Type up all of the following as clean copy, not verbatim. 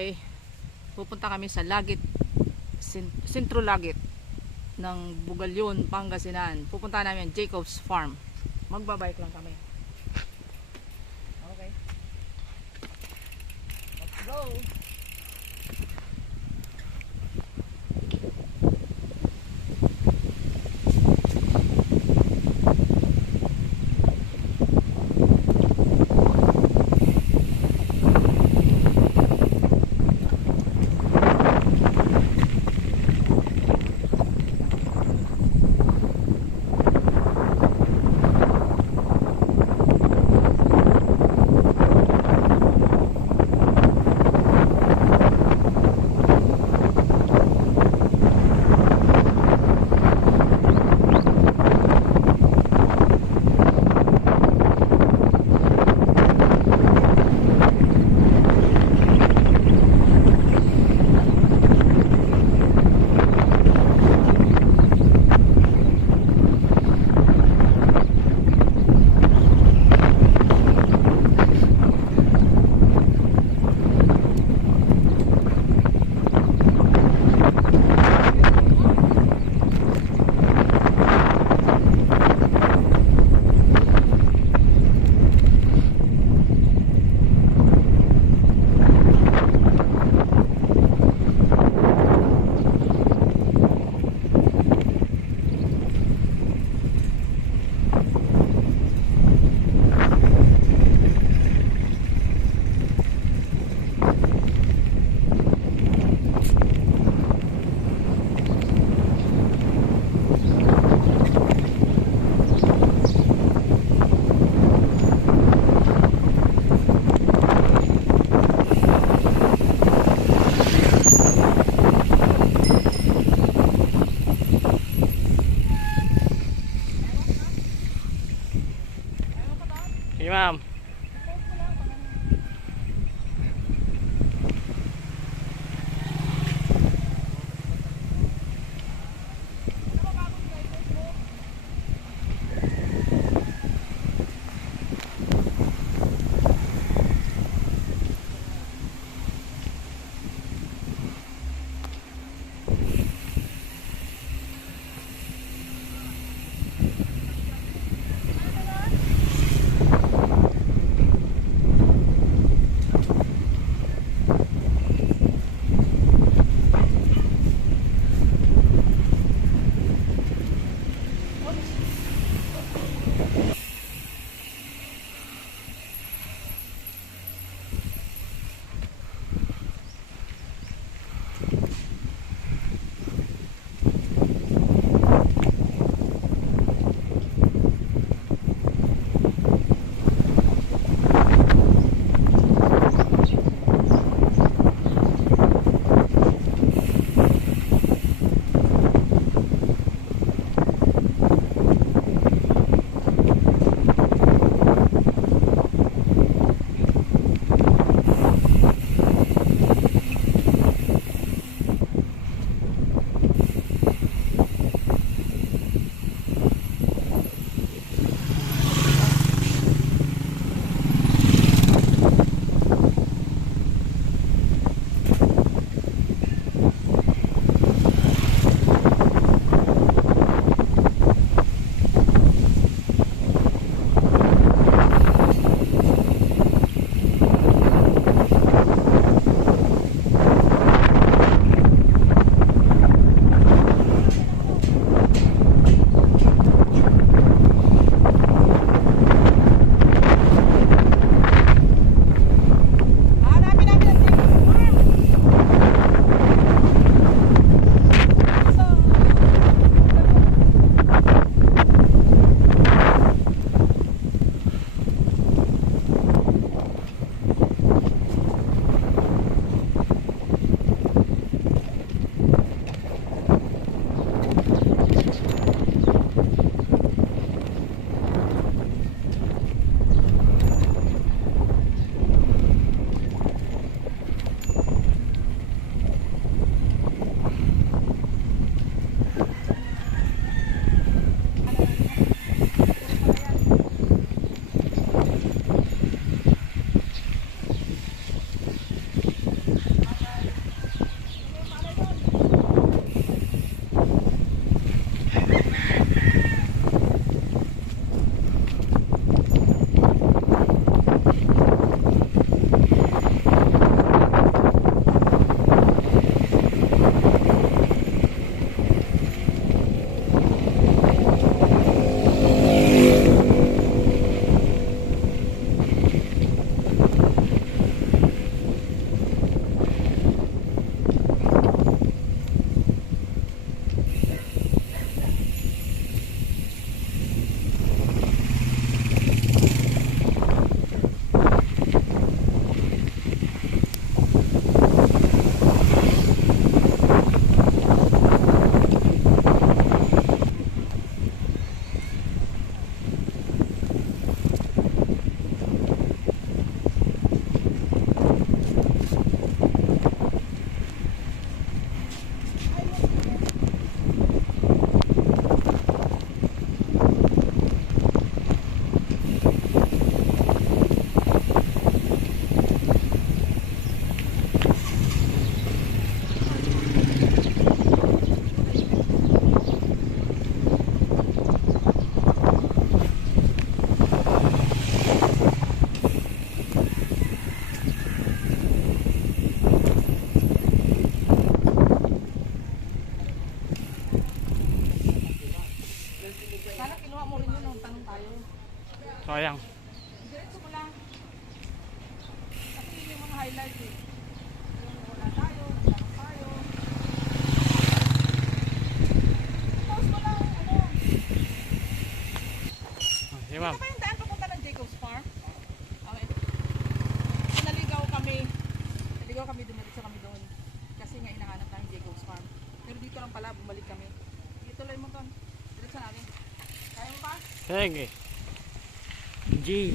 Okay, pupunta kami sa Lagit, Sentro Lagit ng Bugalyon, Pangasinan. Pupunta namin Jacob's Farm. Magbabike lang kami. Okay, let's go. Hey, ma'am. ang highlight eh. Yung wala tayo, magkakaroon tayo. Tapos wala ano. Hey, ma'am. Ito ba yung daan papunta ng Jacob's Farm? Okay. So, naligaw kami, dumiretso kami doon. Kasi nga hinahanap namin Jacob's Farm. Pero dito lang pala, bumalik kami. Dito lang mo doon. Diretso namin. Kaya mo ba? Sige. G.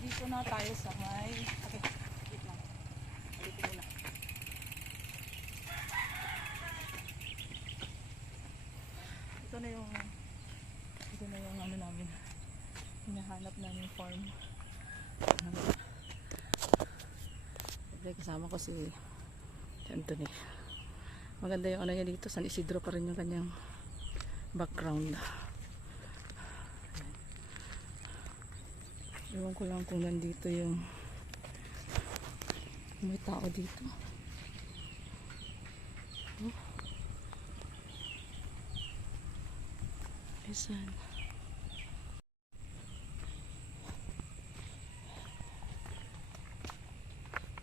Dito na tayo sa may... Okay, wait lang. Ulitin muna. Ito na yung ano namin. Hinahanap namin farm. Siyempre kasama ko si Anthony. Maganda yung ano niya dito. San Isidro pa rin yung kanyang background. Ewan ko lang kung nandito yung may tao dito. Oh. Isan.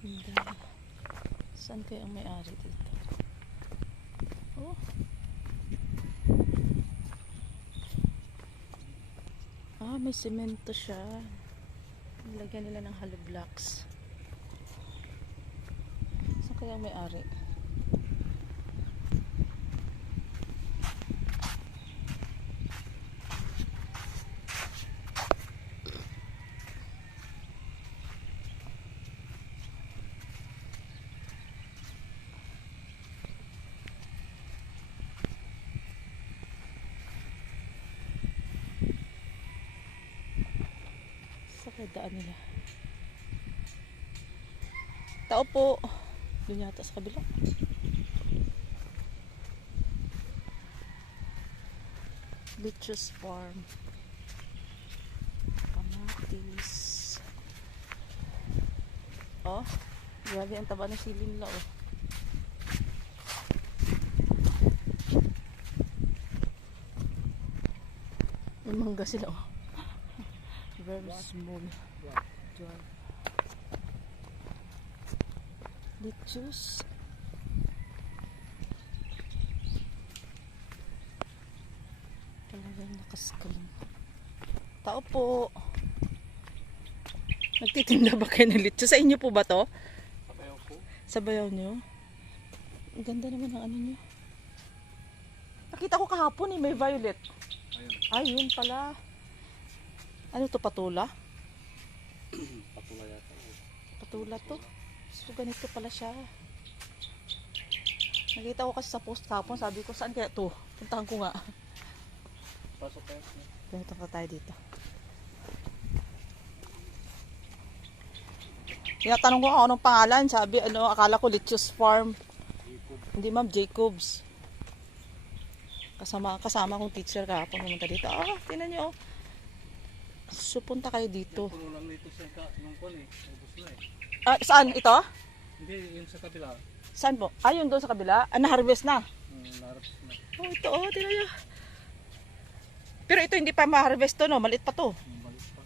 Hindi. Saan kaya ang may-ari dito? Oh. Ah, may semento siya. Nilagyan nila ng hollow blocks. Saan kaya ang may-ari? Daan nila. Tao po. Doon yata sa kabila. Litchus Farm. Kamatis. Oh, grabe ang taba ng sili nila oh. May mangga sila oh. Very small. Lettuce. Talagang nakaskaling. Tao po. Nagtitinda ba kayo ng lettuce? Sa inyo po ba to? Sabayaw po. Sa bayaw nyo? Ang ganda naman ng ano nyo. Nakita ko kahapon eh, may violet. Ayun. Ayun pala. Ano to, patula? Patula yata. Patula to. So ganito pala siya. Nakita ko kasi sa post kahapon, sabi ko saan kaya to? Puntahan ko nga. Pasok tayo. Ganito pa tayo dito. Tinatanong ko kung anong pangalan. Sabi, akala ko Lettuce Farm. Hindi ma'am, Jacobs. Kasama kong teacher kahapon pumunta dito. Tingnan nyo. So, punta kayo dito. Puno lang dito sa nung kon eh. Ubus na eh. Saan? Ito? Hindi, yung sa kabila. Saan po? Yun doon sa kabila. Na-harvest na. Narapos na. Ito, tingnan nyo. Pero ito hindi pa ma-harvest to, no? Maliit pa to. Balik pa.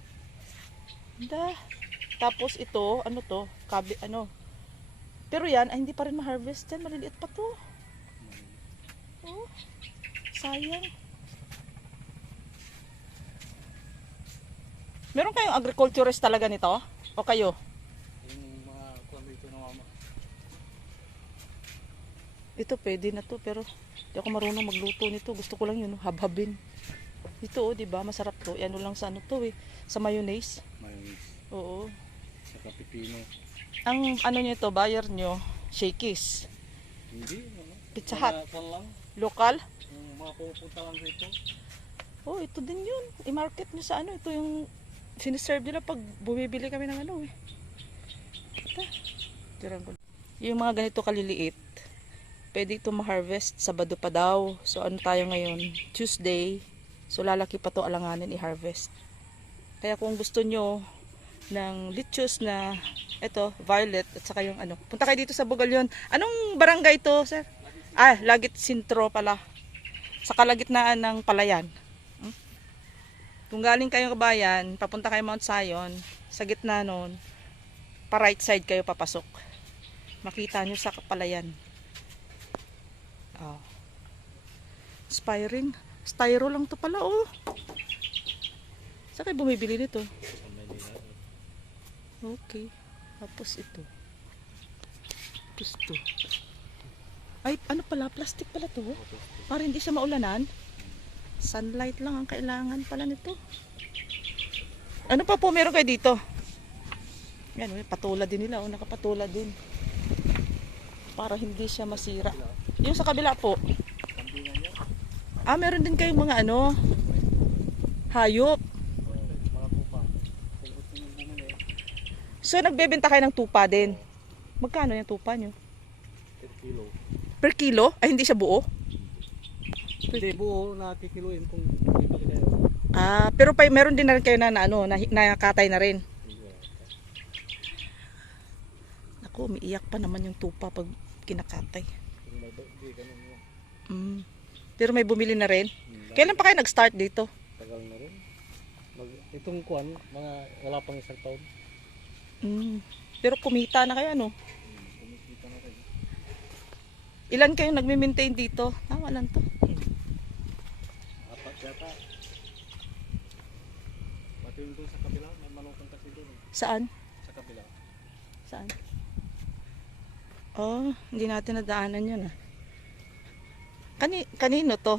Ganda. Tapos ito, Pero yan, hindi pa rin ma-harvest yan. Maliliit pa to. Oh, sayang. Meron kayong agriculturist talaga nito? O kayo? Yung mga kuwan dito na mama. Ito pwede na to, pero di ako marunong magluto nito. Gusto ko lang yun, habhabin. Ito, di ba? Masarap to. Ano lang sa sa mayonnaise. Mayonnaise. Oo. Saka pipino. Ang nyo buyer nyo, Shakey's. Hindi. Pizza Hut. Kuwan lang. Local. Yung mga pupunta lang dito. Ito din yun. I-market nyo sa ito yung siniserve nila pag bumibili kami ng Yung mga ganito kaliliit, pwede ito ma-harvest Sabado pa daw. So tayo ngayon? Tuesday. So lalaki pa to, alanganin i-harvest. Kaya kung gusto nyo ng lettuce na violet at saka yung punta kayo dito sa Bugalyon. Anong barangay to, sir? Lagit Sintro pala. Sa kalagitnaan ng Palayan. Kung galing kayong Kabayan, papunta kayo Mount Zion, sa gitna nun, pa right side kayo papasok. Makita nyo sa Palayan. Spiring. Styro lang to pala, Saan kayo bumibili nito? Okay. Tapos ito. Tapos ito. Ay, pala? Plastic pala to. Para hindi siya maulanan. Sunlight lang ang kailangan pala nito. Ano pa po meron kayo dito? Yan, patula din nila. Nakapatula din. Para hindi siya masira. Yung sa kabila po. Meron din kayong mga hayop. So, nagbebenta kayo ng tupa din. Magkano yung tupa nyo? Per kilo. Per kilo? Ay, hindi siya buo? Hindi, buo na kikiluin kung bibili kayo. Pero meron din na rin kayo nakatay na rin. Naku, umiiyak pa naman yung tupa pag kinakatay. Pero may bumili na rin. Kailan pa kayo nag-start dito? Tagal na rin. Itong kuwan, wala pang isang taon. Pero kumita na kayo, Kumikita na rin. Ilan kayo nagme-maintain dito? Tama lang to. 4 yata. Pati yung doon sa kabila, may manukang kasi doon. Saan? Sa kabila. Saan? Hindi natin nadaanan yun Kanino to?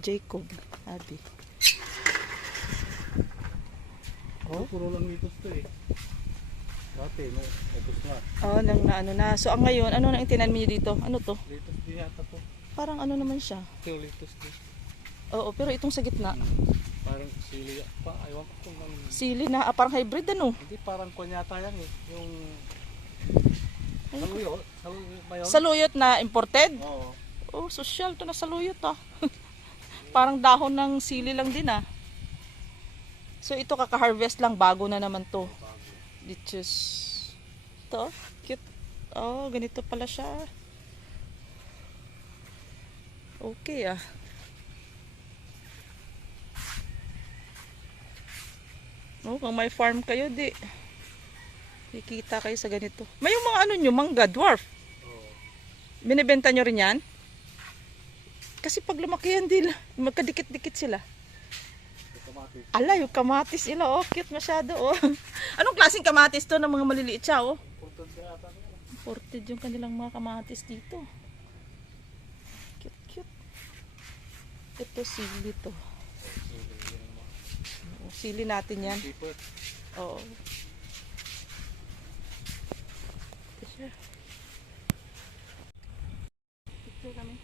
Jacob. Abi. Puro lang dito to eh. Dati, ubos na. Na. So, ngayon, ano na intinan niyo dito? Ano to? Litos din yata to. Parang naman siya. Ito, litos din. Oo, pero itong sa gitna. Parang sili pa. Ayaw ko kung Sili na, parang hybrid Hindi, parang kuwan yata yan eh. Yung saluyot. Saluyot ba yun? Saluyot na imported? Oo. Social to na saluyot Parang dahon ng sili lang din So ito kaka-harvest lang, bago na naman to. Lettuce. Ito, cute. Ganito pala siya. Okay kung may farm kayo, kikita kayo sa ganito. May yung mga nyo, mangga, dwarf. Binibenta nyo rin yan? Kasi pag lumaki yan, magkadikit-dikit sila. Yung kamatis nila, cute masyado, Anong klaseng kamatis to ng mga maliliit siya, Imported yung kanilang mga kamatis dito. Cute. Ito, sili to. Sili natin yan. Oo. Ito kami.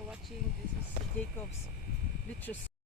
for watching. This is Jacob's Lechus.